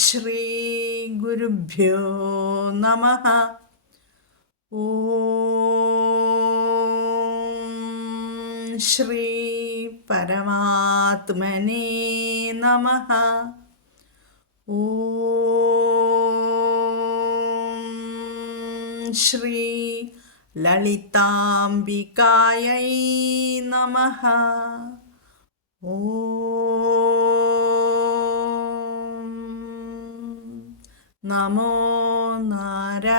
ശ്രീ ഗുരുഭ്യോ നമഃ. ഓം ശ്രീ പരമാത്മനേ നമഃ. ഓം ശ്രീ ലളിതാംബികായൈ നമഃ. നമോ നാരായണായ.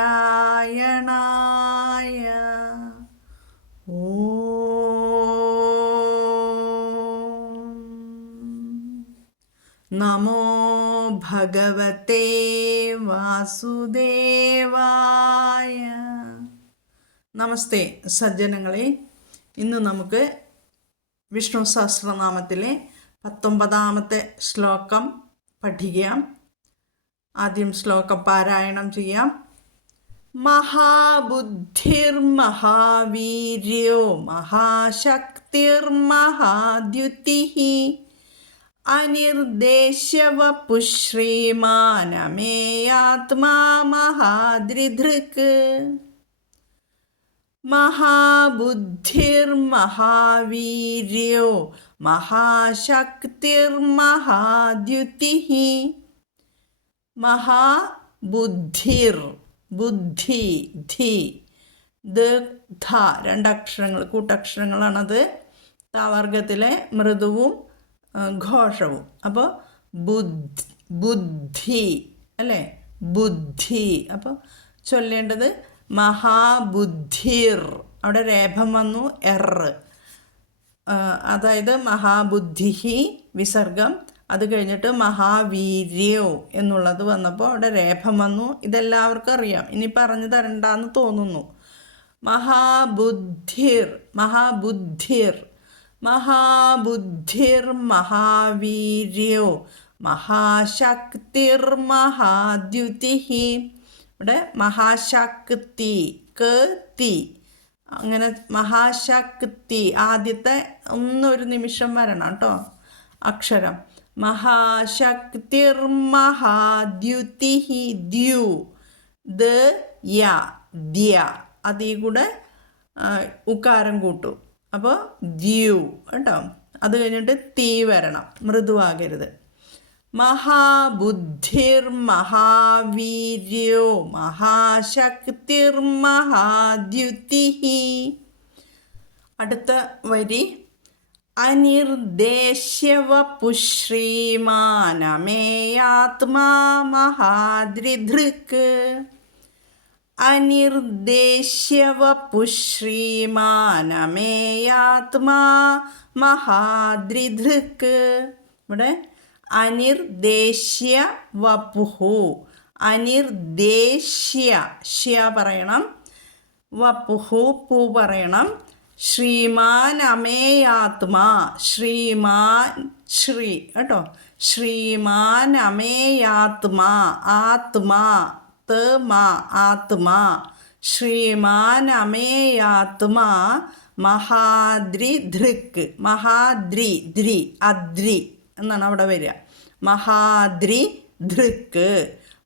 നമോ ഭഗവതേ വാസുദേവായ. നമസ്തേ സജ്ജനങ്ങളെ, ഇന്ന് നമുക്ക് വിഷ്ണു സഹസ്രനാമത്തിലെ 19ാമത്തെ ശ്ലോകം പഠിക്കാം. ആദ്യം ശ്ലോകം പാരായണം ചെയ്യാം. മഹാബുദ്ധിർമഹാവീര്യോ മഹാശക്തിർമഹാദ്യുതിഃ അനിർദ്ദേശ്യവപുശ്രീമാനമേയാത്മാ മഹാദ്രിധൃക്. മഹാബുദ്ധിർമഹാവീര്യോ മഹാശക്തിർമഹാദ്യുതിഃ. മഹാബുദ്ധിർ, ബുദ്ധി, ധി, ധ രണ്ടക്ഷരങ്ങൾ, കൂട്ടക്ഷരങ്ങളാണത്. താവർഗത്തിലെ മൃദുവും ഘോഷവും. അപ്പോൾ ബുദ്ധി അല്ലേ, ബുദ്ധി. അപ്പോൾ ചൊല്ലേണ്ടത് മഹാബുദ്ധിർ. അവിടെ രേഖം വന്നു എർ, അതായത് മഹാബുദ്ധി വിസർഗം. അത് കഴിഞ്ഞിട്ട് മഹാവീര്യോ എന്നുള്ളത് വന്നപ്പോൾ അവിടെ രേഖം വന്നു. ഇതെല്ലാവർക്കും അറിയാം, ഇനി പറഞ്ഞു തരണ്ടെന്ന് തോന്നുന്നു. മഹാബുദ്ധിർ, മഹാബുദ്ധിർ, മഹാബുദ്ധിർ മഹാവീര്യോ മഹാശക്തിർ മഹാദ്യുതിഃ. ഇവിടെ മഹാശക്തി, തി, അങ്ങനെ മഹാശക്തി. ആദ്യത്തെ ഒരു നിമിഷം വരണം കേട്ടോ അക്ഷരം. മഹാശക്തിർമഹാദ്യുതിഃ, ദ്യു, യ, ദ്യ. അതിൽ കൂടെ ഉകാരം കൂട്ടും. അപ്പോൾ ദ്യു കേട്ടോ. അത് കഴിഞ്ഞിട്ട് തീ വരണം, മൃദുവാകരുത്. മഹാബുദ്ധിർമഹാവീര്യോ മഹാശക്തിർമഹാദ്യുതിഃ. അടുത്ത വരി അനിർദ്ദേശ്യവപുശ്രീമാനമേയാത്മാ മഹാദ്രിധൃക്. അനിർദ്ദേശ്യവപുശ്രീമാനമേയാത്മാ മഹാദ്രിധൃക്. ഇവിടെ അനിർദ്ദേശ്യ വപുഹു, അനിർദ്ദേശ്യ ശ്യ പറയണം, വപുഹു പു പറയണം. ശ്രീമാൻ അമേയാത്മാ, ശ്രീമാൻ ശ്രീ കേട്ടോ, ശ്രീമാൻ അമേയാത്മാ, ആത്മാ തമാ, ആത്മാ. ശ്രീമാൻ അമേയാത്മാ മഹാദ്രിധൃക്. മഹാദ്രി, ദ്രി, അദ്രി എന്നാണ് അവിടെ വരിക. മഹാദ്രിധൃക്,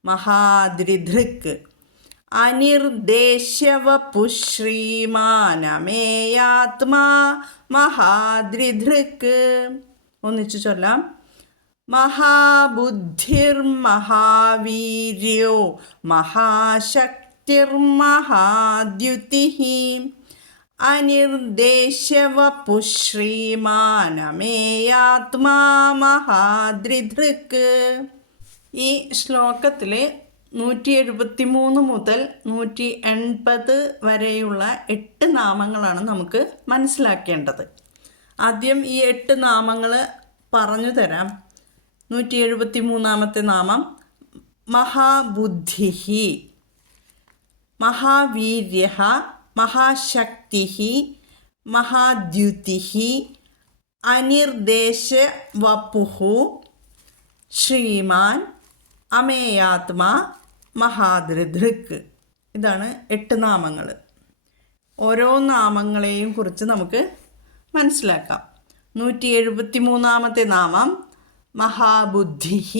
മഹാദ്രിധൃക്. അനിർദ്ദേശ്യവപുശ്രീമാനമേയാത്മാ മഹാദ്രിധൃക്. ഒന്നിച്ചു ചൊല്ലാം. മഹാബുദ്ധിർമഹാവീര്യോ മഹാശക്തിർമഹാദ്യുതിഃ അനിർദ്ദേശ്യവപുശ്രീമാനമേയാത്മാ മഹാദ്രിധൃക്. ഈ ശ്ലോകത്തിൽ 173 മുതൽ 180 വരെയുള്ള 8 നാമങ്ങളാണ് നമുക്ക് മനസ്സിലാക്കേണ്ടത്. ആദ്യം ഈ 8 നാമങ്ങൾ പറഞ്ഞു തരാം. 173ാമത്തെ നാമം മഹാബുദ്ധിഃ, മഹാവീര്യഃ, മഹാശക്തിഃ, മഹാദ്യുതിഃ, അനിർദ്ദേശ്യവപുഃ, ശ്രീമാൻ, അമേയാത്മാ, മഹാദ്രിധൃക്. ഇതാണ് 8 നാമങ്ങൾ. ഓരോ നാമങ്ങളെയും കുറിച്ച് നമുക്ക് മനസ്സിലാക്കാം. 173ാമത്തെ നാമം മഹാബുദ്ധിഃ.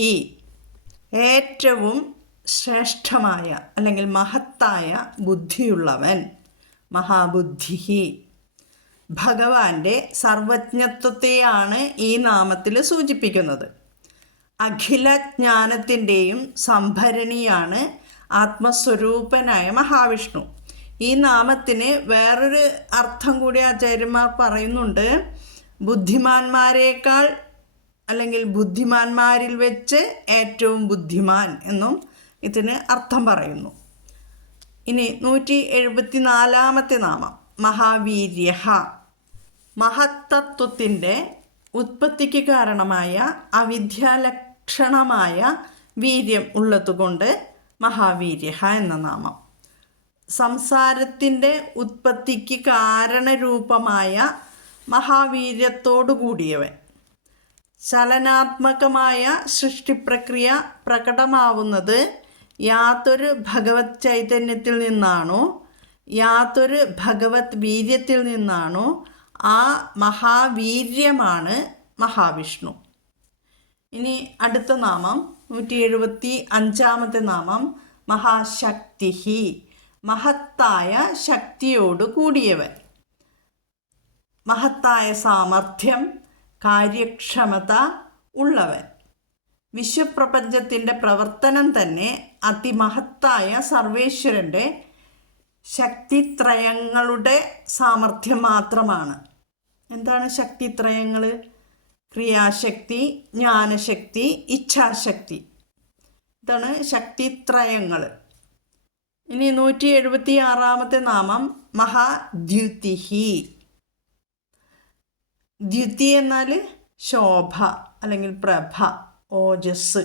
ഏറ്റവും ശ്രേഷ്ഠമായ അല്ലെങ്കിൽ മഹത്തായ ബുദ്ധിയുള്ളവൻ, മഹാബുദ്ധി. ഭഗവാന്റെ സർവജ്ഞത്വത്തെയാണ് ഈ നാമത്തിൽ സൂചിപ്പിക്കുന്നത്. അഖിലജ്ഞാനത്തിൻ്റെയും സംഭരണിയാണ് ആത്മസ്വരൂപനായ മഹാവിഷ്ണു. ഈ നാമത്തിന് വേറൊരു അർത്ഥം കൂടി ആചാര്യന്മാർ പറയുന്നുണ്ട്. ബുദ്ധിമാന്മാരേക്കാൾ അല്ലെങ്കിൽ ബുദ്ധിമാന്മാരിൽ വെച്ച് ഏറ്റവും ബുദ്ധിമാൻ എന്നും ഇതിന് അർത്ഥം പറയുന്നു. ഇനി 174 നാമം മഹാവീര്യ. മഹത്തത്വത്തിൻ്റെ ഉത്പത്തിക്ക് കാരണമായ അവിദ്യാലക്ഷണമായ വീര്യം ഉള്ളതുകൊണ്ട് മഹാവീര്യ എന്ന നാമം. സംസാരത്തിൻ്റെ ഉത്പത്തിക്ക് കാരണരൂപമായ മഹാവീര്യത്തോടു കൂടിയവൻ. ചലനാത്മകമായ സൃഷ്ടിപ്രക്രിയ പ്രകടമാവുന്നത് യാതൊരു ഭഗവത് ചൈതന്യത്തിൽ നിന്നാണോ യാതൊരു ഭഗവത് വീര്യത്തിൽ നിന്നാണോ ആ മഹാവീര്യമാണ് മഹാവിഷ്ണു. ഇനി അടുത്ത നാമം 175 നാമം മഹാശക്തി. മഹത്തായ ശക്തിയോട് കൂടിയവൻ. മഹത്തായ സാമർഥ്യം, കാര്യക്ഷമത ഉള്ളവൻ. വിശ്വപ്രപഞ്ചത്തിൻ്റെ പ്രവർത്തനം തന്നെ അതിമഹത്തായ സർവേശ്വരൻ്റെ ശക്തിത്രയങ്ങളുടെ സാമർഥ്യം മാത്രമാണ്. എന്താണ് ശക്തിത്രയങ്ങൾ? ക്രിയാശക്തി, ജ്ഞാനശക്തി, ഇച്ഛാശക്തി. ഇതാണ് ശക്തിത്രയങ്ങൾ. ഇനി 176 നാമം മഹാദ്യുതി. ദ്യുതി എന്നാൽ ശോഭ അല്ലെങ്കിൽ പ്രഭ, ഓജസ്.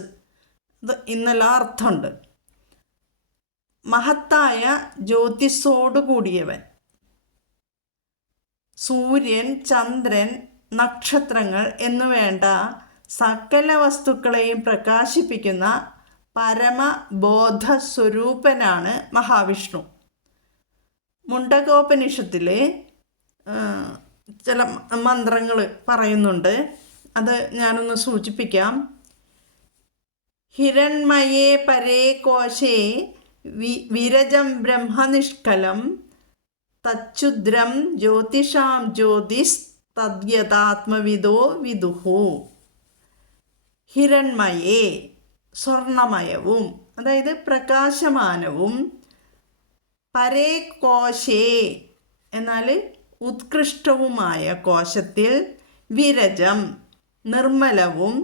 ഇത് ഇന്നെല്ലാം അർത്ഥമുണ്ട്. മഹത്തായ ജ്യോതിസ്സോടു കൂടിയവൻ. സൂര്യൻ, ചന്ദ്രൻ, നക്ഷത്രങ്ങൾ എന്നു വേണ്ട സകല വസ്തുക്കളെയും പ്രകാശിപ്പിക്കുന്ന പരമബോധസ്വരൂപനാണ് മഹാവിഷ്ണു. മുണ്ടകോപനിഷത്തിൽ ചില മന്ത്രങ്ങൾ പറയുന്നുണ്ട്. അത് ഞാനൊന്ന് സൂചിപ്പിക്കാം. ഹിരൺമയേ പരേ കോശേ വിരജം ബ്രഹ്മനിഷ്കലം തച്ചുദ്രം ജ്യോതിഷാം ജ്യോതിസ് തദ്യതാത്മവിദോ വിദുഹു. ഹിരൺമയേ സ്വർണമയവും, അതായത് പ്രകാശമാനവും, പരേ കോശേ എന്നാൽ ഉത്കൃഷ്ടവുമായ കോശത്തിൽ, വിരജം നിർമ്മലവും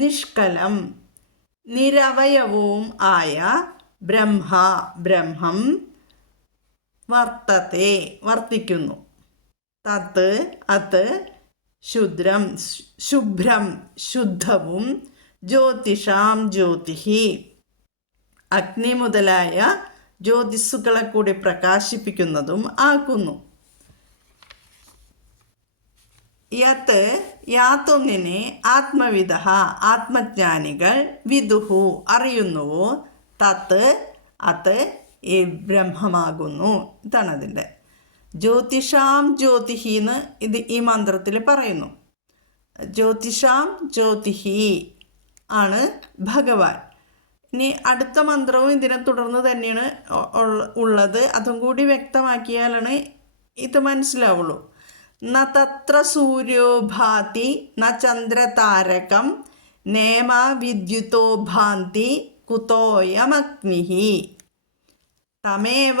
നിഷ്കലം നിരവയവവും ആയ ബ്രഹ്മം വർത്തത്തെ വർത്തിക്കുന്നു. തത് അത് ശുദ്രം ശുഭ്രം ശുദ്ധവും, ജ്യോതിഷാം ജ്യോതിഹി അഗ്നി മുതലായ ജ്യോതിസ്സുകളെ കൂടി പ്രകാശിപ്പിക്കുന്നതും ആക്കുന്നു. യാതൊന്നിനെ ആത്മവിദ ആത്മജ്ഞാനികൾ വിദുഹു അറിയുന്നുവോ തത്ത് അത് ഈ ബ്രഹ്മമാകുന്നു. ഇതാണ് അതിൻ്റെ ജ്യോതിഷാം ജ്യോതിഹി എന്ന് ഈ മന്ത്രത്തിൽ പറയുന്നു. ജ്യോതിഷാം ജ്യോതിഹി ആണ് ഭഗവാൻ. ഇനി അടുത്ത മന്ത്രവും ഇതിനെ തുടർന്ന് തന്നെയാണ് ഉള്ളത്. അതും കൂടി വ്യക്തമാക്കിയാലാണ് ഇത് മനസ്സിലാവുള്ളൂ. ന തത്ര സൂര്യോ ഭാതി ന ചന്ദ്രതാരകം നേമ വിദ്യുതോ ഭാന്തി കുതോയമഗ്നിഃ തമേവ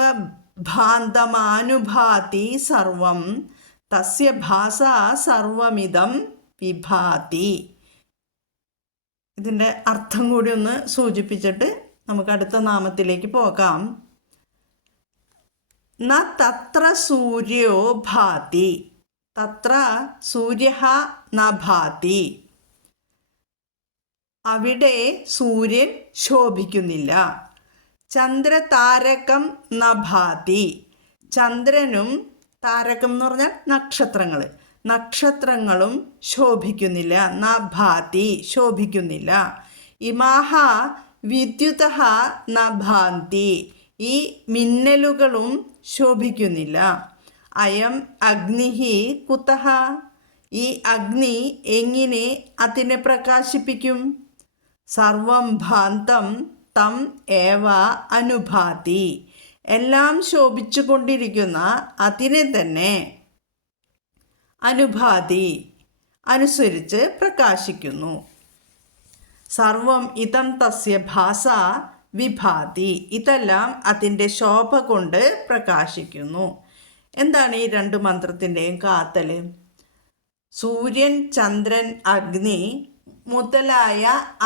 ഭാന്തമാനുഭാതി സർവം തസ്യ ഭാസ സർവമിദം വിഭാതി. ഇതിൻ്റെ അർത്ഥം കൂടി ഒന്ന് സൂചിപ്പിച്ചിട്ട് നമുക്ക് അടുത്ത നാമത്തിലേക്ക് പോകാം. ന തത്ര സൂര്യോ ഭാതി, തത്ര സൂര്യഃ ന ഭാതി, അവിടെ സൂര്യൻ ശോഭിക്കുന്നില്ല. ചന്ദ്രതാരകം ന ഭാതി, ചന്ദ്രനും താരകം എന്ന് പറഞ്ഞാൽ നക്ഷത്രങ്ങളും ശോഭിക്കുന്നില്ല. ന ഭാതി ശോഭിക്കുന്നില്ല. ഇമാഹ വിദ്യുതഃ ന ഭാന്തി, ഈ മിന്നലുകളും ശോഭിക്കുന്നില്ല. അയം അഗ്നിഃ കുതഃ, ഈ അഗ്നി എങ്ങനെ അതിനെ പ്രകാശിപ്പിക്കും? സർവം ഭാന്തം തം ഏവ അനുഭാതി. എല്ലാം ശോഭിച്ചു കൊണ്ടിരിക്കുന്ന അതിനെ തന്നെ അനുഭാതി അനുസരിച്ച് പ്രകാശിക്കുന്നു. സർവം ഇതം തസ്യ ഭാസ വിഭാതി. ഇതെല്ലാം അതിൻ്റെ ശോഭ കൊണ്ട് പ്രകാശിക്കുന്നു. എന്താണ് ഈ രണ്ട് മന്ത്രത്തിൻ്റെയും കാത്തൽ? സൂര്യൻ, ചന്ദ്രൻ, അഗ്നി മുതലായ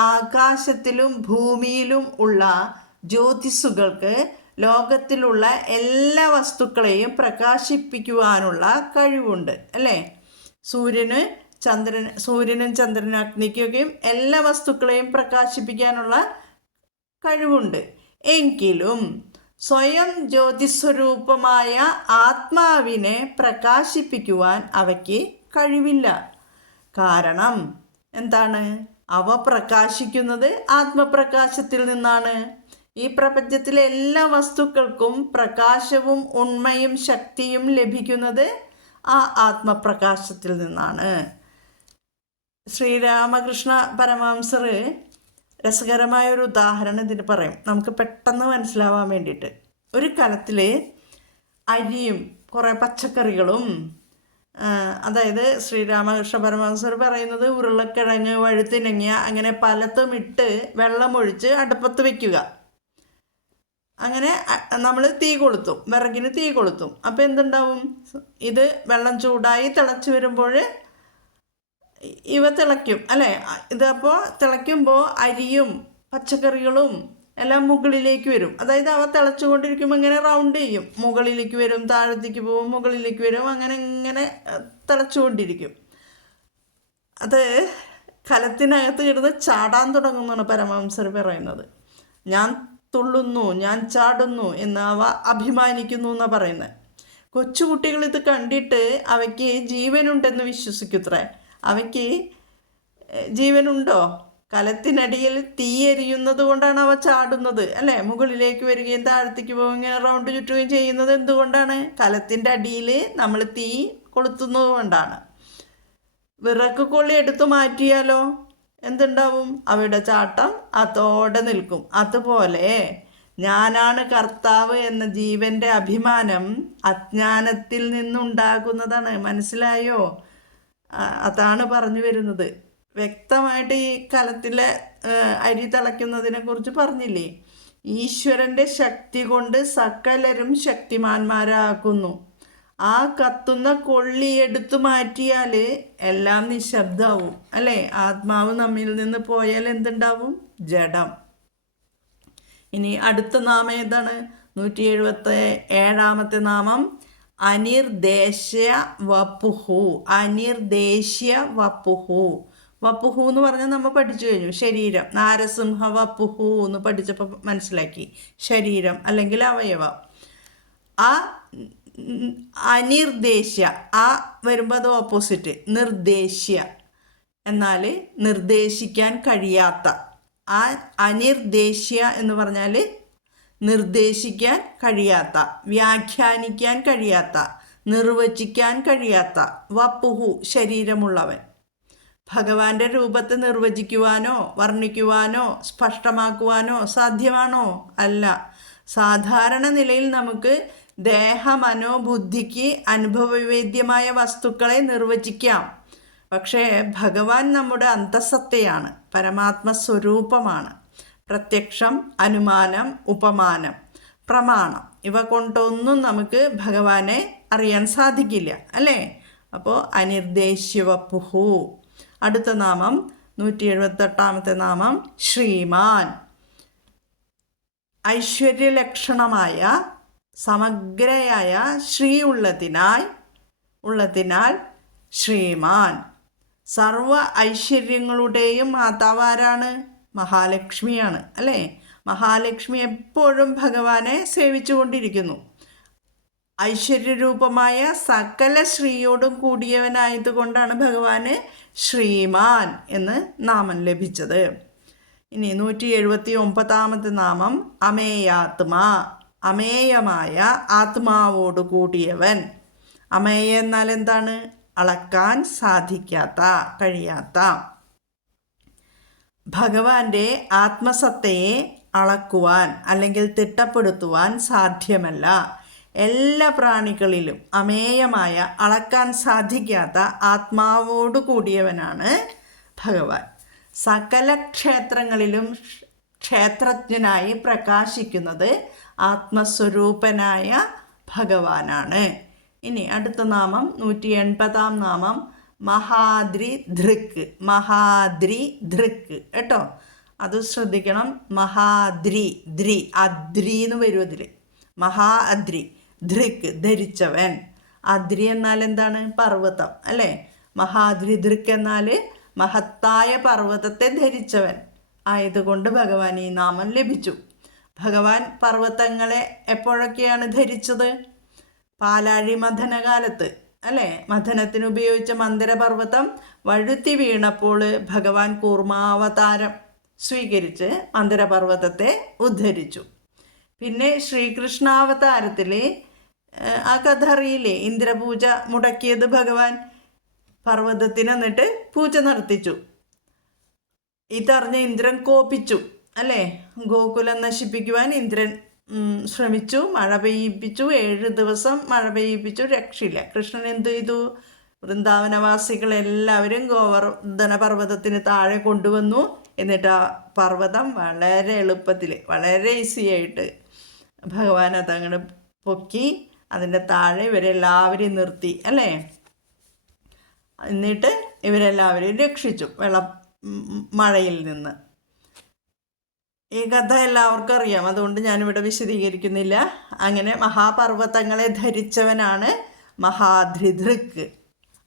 ആകാശത്തിലും ഭൂമിയിലും ഉള്ള ജ്യോതിസുകൾക്ക് ലോകത്തിലുള്ള എല്ലാ വസ്തുക്കളെയും പ്രകാശിപ്പിക്കുവാനുള്ള കഴിവുണ്ട്, അല്ലേ? സൂര്യനും ചന്ദ്രനും അഗ്നിക്കൊക്കെയും എല്ലാ വസ്തുക്കളെയും പ്രകാശിപ്പിക്കാനുള്ള കഴിവുണ്ട്. എങ്കിലും സ്വയം ജ്യോതിസ്വരൂപമായ ആത്മാവിനെ പ്രകാശിപ്പിക്കുവാൻ അവയ്ക്ക് കഴിവില്ല. കാരണം എന്താണ്? അവ പ്രകാശിക്കുന്നത് ആത്മപ്രകാശത്തിൽ നിന്നാണ്. ഈ പ്രപഞ്ചത്തിലെ എല്ലാ വസ്തുക്കൾക്കും പ്രകാശവും ഉണ്മയും ശക്തിയും ലഭിക്കുന്നത് ആ ആത്മപ്രകാശത്തിൽ നിന്നാണ്. ശ്രീരാമകൃഷ്ണ പരമഹംസർ രസകരമായൊരു ഉദാഹരണം ഇതിന് പറയും, നമുക്ക് പെട്ടെന്ന് മനസ്സിലാവാൻ വേണ്ടിയിട്ട്. ഒരു കലത്തിൽ അരിയും കുറേ പച്ചക്കറികളും, അതായത് ശ്രീരാമകൃഷ്ണ പരമഹംസർ പറയുന്നത് ഉരുളക്കിഴങ്ങ്, വഴുതിനങ്ങ അങ്ങനെ പലതും ഇട്ട് വെള്ളമൊഴിച്ച് അടുപ്പത്ത് വയ്ക്കുക. അങ്ങനെ നമ്മൾ തീ കൊളുത്തും, വിറകിന് തീ കൊളുത്തും. അപ്പോൾ എന്തുണ്ടാവും? ഇത് വെള്ളം ചൂടായി തിളച്ച് വരുമ്പോൾ ഇവ തിളയ്ക്കും, അല്ലേ? ഇതപ്പോൾ തിളയ്ക്കുമ്പോൾ അരിയും പച്ചക്കറികളും എല്ലാം മുകളിലേക്ക് വരും. അതായത് അവ തിളച്ചുകൊണ്ടിരിക്കുമ്പോൾ ഇങ്ങനെ റൗണ്ട് ചെയ്യും, മുകളിലേക്ക് വരും, താഴത്തേക്ക് പോകും, മുകളിലേക്ക് വരും, അങ്ങനെ ഇങ്ങനെ തിളച്ചുകൊണ്ടിരിക്കും. അത് കലത്തിനകത്ത് കിടന്ന് ചാടാൻ തുടങ്ങുന്നതാണ് പരമഹംസർ പറയുന്നത്. ഞാൻ തുള്ളുന്നു, ഞാൻ ചാടുന്നു എന്ന് അവ അഭിമാനിക്കുന്നു എന്നാണ് പറയുന്നത്. കൊച്ചുകുട്ടികൾ ഇത് കണ്ടിട്ട് അവയ്ക്ക് ജീവനുണ്ടെന്ന് വിശ്വസിക്കുത്രേ. അവയ്ക്ക് ജീവനുണ്ടോ? കലത്തിനടിയിൽ തീ എരിയുന്നത് കൊണ്ടാണ് അവ ചാടുന്നത്, അല്ലേ? മുകളിലേക്ക് വരികയും താഴത്തേക്ക് പോവുകയും ഇങ്ങനെ റൗണ്ട് ചുറ്റുകയും ചെയ്യുന്നത് എന്തുകൊണ്ടാണ്? കലത്തിൻ്റെ അടിയിൽ നമ്മൾ തീ കൊളുത്തുന്നത് കൊണ്ടാണ്. വിറക് കൊള്ളി എടുത്തു മാറ്റിയാലോ എന്തുണ്ടാവും? അവയുടെ ചാട്ടം അതോടെ നിൽക്കും. അതുപോലെ ഞാനാണ് കർത്താവ് എന്ന ജീവൻ്റെ അഭിമാനം അജ്ഞാനത്തിൽ നിന്നുണ്ടാകുന്നതാണ്. മനസ്സിലായോ? അതാണ് പറഞ്ഞു വരുന്നത്. വ്യക്തമായിട്ട് ഈ കലത്തിലെ അരി തിളയ്ക്കുന്നതിനെ കുറിച്ച് പറഞ്ഞില്ലേ? ഈശ്വരൻ്റെ ശക്തി കൊണ്ട് സകലരും ശക്തിമാന്മാരാക്കുന്നു. ആ കത്തുന്ന കൊള്ളി എടുത്തു മാറ്റിയാൽ എല്ലാം നിശബ്ദമാവും, അല്ലേ? ആത്മാവ് നമ്മിൽ നിന്ന് പോയാൽ എന്തുണ്ടാവും? ജഡം. ഇനി അടുത്ത നാമം ഏതാണ്? 177 നാമം അനിർദ്ദേശ്യ വപുഹു. അനിർദ്ദേശ്യ വപുഹു. വപുഹു എന്ന് പറഞ്ഞാൽ നമ്മൾ പഠിച്ചു കഴിഞ്ഞു, ശരീരം. നാരസിംഹ വപുഹു എന്ന് പഠിച്ചപ്പോൾ മനസ്സിലാക്കി, ശരീരം അല്ലെങ്കിൽ അവയവം. ആ അനിർദ്ദേശ്യ, ആ വരുമ്പോൾ അത് ഓപ്പോസിറ്റ്, നിർദ്ദേശ്യ എന്നാൽ നിർദ്ദേശിക്കാൻ കഴിയാത്ത. ആ അനിർദ്ദേശ്യ എന്ന് പറഞ്ഞാൽ നിർദ്ദേശിക്കാൻ കഴിയാത്ത, വ്യാഖ്യാനിക്കാൻ കഴിയാത്ത, നിർവചിക്കാൻ കഴിയാത്ത. വപുഹു ശരീരമുള്ളവൻ. ഭഗവാന്റെ രൂപത്തെ നിർവചിക്കുവാനോ വർണ്ണിക്കുവാനോ സ്പഷ്ടമാക്കുവാനോ സാധ്യമാണോ? അല്ല. സാധാരണ നിലയിൽ നമുക്ക് ദേഹമനോബുദ്ധിക്ക് അനുഭവവേദ്യമായ വസ്തുക്കളെ നിർവചിക്കാം. പക്ഷേ ഭഗവാൻ നമ്മുടെ അന്തഃസത്തയാണ്, പരമാത്മസ്വരൂപമാണ്. പ്രത്യക്ഷം, അനുമാനം, ഉപമാനം, പ്രമാണം ഇവ കൊണ്ടൊന്നും നമുക്ക് ഭഗവാനെ അറിയാൻ സാധിക്കില്ല, അല്ലേ? അപ്പോൾ അനിർദ്ദേശ്യവപുഹു. അടുത്ത നാമം 178 നാമം ശ്രീമാൻ. ഐശ്വര്യലക്ഷണമായ സമഗ്രയായ ശ്രീ ഉള്ളതിനാൽ ശ്രീമാൻ. സർവ ഐശ്വര്യങ്ങളുടെയും മാതാവാരാണ്? മഹാലക്ഷ്മിയാണ്, അല്ലേ? മഹാലക്ഷ്മി എപ്പോഴും ഭഗവാനെ സേവിച്ചു കൊണ്ടിരിക്കുന്നു. ഐശ്വര്യരൂപമായ സകല ശ്രീയോടും കൂടിയവനായതുകൊണ്ടാണ് ഭഗവാന് ശ്രീമാൻ എന്ന് നാമം ലഭിച്ചത്. ഇനി 179 നാമം അമേയാത്മാ. അമേയമായ ആത്മാവോട് കൂടിയവൻ. അമേയ എന്നാൽ എന്താണ്? അളക്കാൻ സാധിക്കാത്ത, കഴിയാത്ത. ഭഗവാന്റെ ആത്മസത്തയെ അളക്കുവാൻ അല്ലെങ്കിൽ തിട്ടപ്പെടുത്തുവാൻ സാധ്യമല്ല. എല്ലാ പ്രാണികളിലും അമേയമായ, അളക്കാൻ സാധിക്കാത്ത ആത്മാവോട് കൂടിയവനാണ് ഭഗവാൻ. സകല ക്ഷേത്രങ്ങളിലും ക്ഷേത്രജ്ഞനായി പ്രകാശിക്കുന്നത് ആത്മസ്വരൂപനായ ഭഗവാനാണ്. ഇനി അടുത്ത നാമം 180-ാം നാമം മഹാദ്രി ധൃക്. മഹാദ്രി ധൃക് കേട്ടോ, അത് ശ്രദ്ധിക്കണം. മഹാദ്രി, ദ്രി, അദ്രി എന്ന് വരും അതിൽ. മഹാ അദ്രി, ധൃക് ധരിച്ചവൻ. അദ്രി എന്നാൽ എന്താണ്? പർവ്വതം അല്ലേ. മഹാദ്രി ധൃക് എന്നാൽ മഹത്തായ പർവ്വതത്തെ ധരിച്ചവൻ ആയതുകൊണ്ട് ഭഗവാൻ ഈ നാമം ലഭിച്ചു. ഭഗവാൻ പർവ്വതങ്ങളെ എപ്പോഴൊക്കെയാണ് ധരിച്ചത്? പാലാഴി മഥനകാലത്ത് അല്ലേ. മഥനത്തിന് ഉപയോഗിച്ച മന്ദരപർവ്വതം വഴുത്തി വീണപ്പോൾ ഭഗവാൻ കൂർമാവതാരം സ്വീകരിച്ച് മന്ദരപർവ്വതത്തെ ഉദ്ധരിച്ചു. പിന്നെ ശ്രീകൃഷ്ണാവതാരത്തിൽ ആ കഥ അറിയില്ലേ? ഇന്ദ്രപൂജ മുടക്കിയത് ഭഗവാൻ പർവ്വതത്തിന് എന്നിട്ട് പൂജ നടത്തിച്ചു. ഇതറിഞ്ഞ ഇന്ദ്രൻ കോപിച്ചു അല്ലേ. ഗോകുലം നശിപ്പിക്കുവാൻ ഇന്ദ്രൻ ശ്രമിച്ചു, മഴ പെയ്യിപ്പിച്ചു. 7 ദിവസം മഴ പെയ്യിപ്പിച്ചു, രക്ഷയില്ല. കൃഷ്ണൻ എന്തു ചെയ്തു? വൃന്ദാവനവാസികളെല്ലാവരും ഗോവർദ്ധന പർവ്വതത്തിന് താഴെ കൊണ്ടുവന്നു. എന്നിട്ട് ആ പർവ്വതം വളരെ എളുപ്പത്തിൽ, വളരെ ഈസിയായിട്ട് ഭഗവാൻ അതങ്ങോട്ട് പൊക്കി അതിൻ്റെ താഴെ ഇവരെല്ലാവരെയും നിർത്തി അല്ലേ. എന്നിട്ട് ഇവരെല്ലാവരെയും രക്ഷിച്ചു മഴയിൽ നിന്ന്. ഈ കഥ എല്ലാവർക്കും അറിയാം, അതുകൊണ്ട് ഞാനിവിടെ വിശദീകരിക്കുന്നില്ല. അങ്ങനെ മഹാപർവ്വതങ്ങളെ ധരിച്ചവനാണ് മഹാദ്രിധൃക്.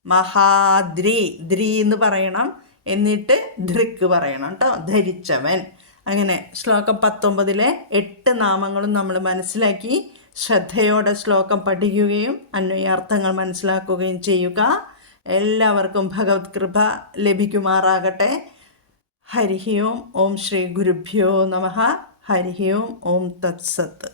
മഹാദ്രി, ദ്രി എന്ന് പറയണം, എന്നിട്ട് ധൃക് പറയണം കേട്ടോ, ധരിച്ചവൻ. അങ്ങനെ ശ്ലോകം 19-ലെ 8 നാമങ്ങളും നമ്മൾ മനസ്സിലാക്കി. ശ്രദ്ധയോടെ ശ്ലോകം പഠിക്കുകയും അന്വയാർത്ഥങ്ങൾ മനസ്സിലാക്കുകയും ചെയ്യുക. എല്ലാവർക്കും ഭഗവത് കൃപ ലഭിക്കുമാറാകട്ടെ. ഹരി ഓം. ഓം ശ്രീ ഗുരുഭ്യോ നമഃ. ഹരി ഓം. ഓം തത്സത്ത്.